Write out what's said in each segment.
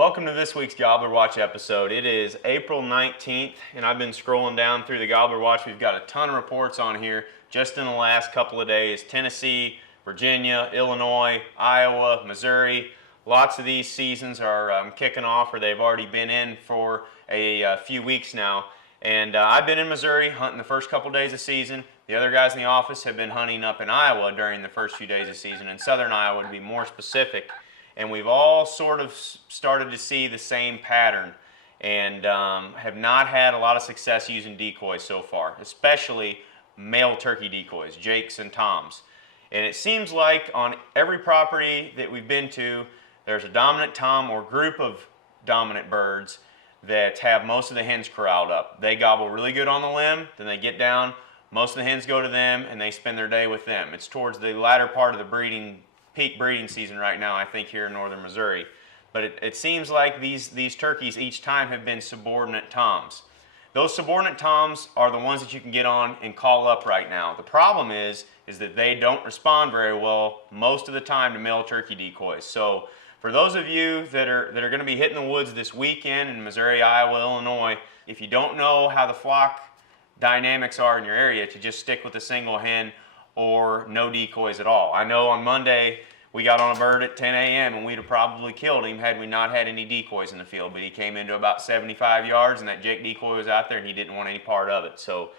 Welcome to this week's Gobbler Watch episode. It is April 19th, and I've been scrolling down through the Gobbler Watch. We've got a ton of reports on here just in the last couple of days. Tennessee, Virginia, Illinois, Iowa, Missouri. Lots of these seasons are kicking off, or they've already been in for a few weeks now. And I've been in Missouri hunting the first couple days of season. The other guys in the office have been hunting up in Iowa during the first few days of season, in southern Iowa to be more specific. And we've all sort of started to see the same pattern and have not had a lot of success using decoys so far, especially male turkey decoys, Jakes and Toms. And it seems like on every property that we've been to, there's a dominant Tom or group of dominant birds that have most of the hens corralled up. They gobble really good on the limb, then they get down, most of the hens go to them, and they spend their day with them. It's towards the latter part of the peak breeding season right now, I think, here in northern Missouri. But it seems like these turkeys each time have been subordinate Toms. Those subordinate Toms are the ones that you can get on and call up right now. The problem is that they don't respond very well most of the time to male turkey decoys. So for those of you that are going to be hitting the woods this weekend in Missouri, Iowa, Illinois, if you don't know how the flock dynamics are in your area, to just stick with a single hen or no decoys at all. I know on Monday we got on a bird at 10 a.m. and we'd have probably killed him had we not had any decoys in the field, but he came into about 75 yards and that Jake decoy was out there and he didn't want any part of it. So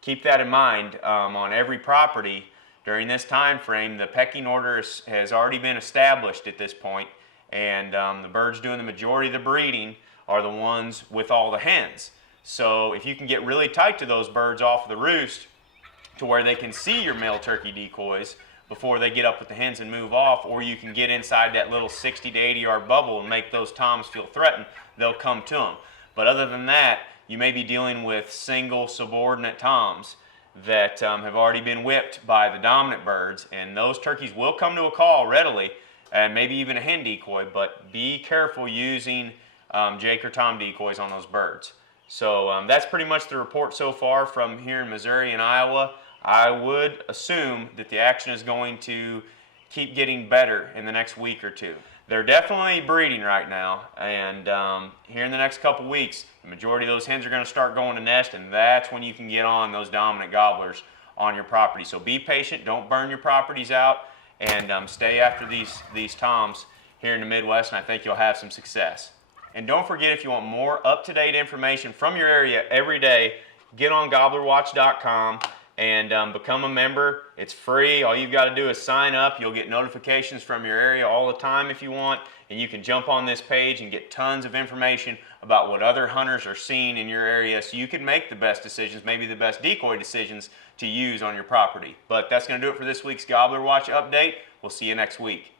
keep that in mind. On every property during this time frame, the pecking order has already been established at this point, and the birds doing the majority of the breeding are the ones with all the hens. So if you can get really tight to those birds off of the roost to where they can see your male turkey decoys before they get up with the hens and move off, or you can get inside that little 60 to 80 yard bubble and make those Toms feel threatened, they'll come to them. But other than that, you may be dealing with single subordinate Toms that have already been whipped by the dominant birds, and those turkeys will come to a call readily, and maybe even a hen decoy, but be careful using Jake or Tom decoys on those birds. So that's pretty much the report so far from here in Missouri and Iowa. I would assume that the action is going to keep getting better in the next week or two. They're definitely breeding right now, and here in the next couple weeks, the majority of those hens are going to start going to nest, and that's when you can get on those dominant gobblers on your property. So be patient, don't burn your properties out, and stay after these Toms here in the Midwest, and I think you'll have some success. And don't forget, if you want more up-to-date information from your area every day, get on gobblerwatch.com and become a member. It's free. All you've got to do is sign up. You'll get notifications from your area all the time if you want, and you can jump on this page and get tons of information about what other hunters are seeing in your area, so you can make the best decisions, maybe the best decoy decisions to use on your property. But that's going to do it for this week's Gobbler Watch update. We'll see you next week.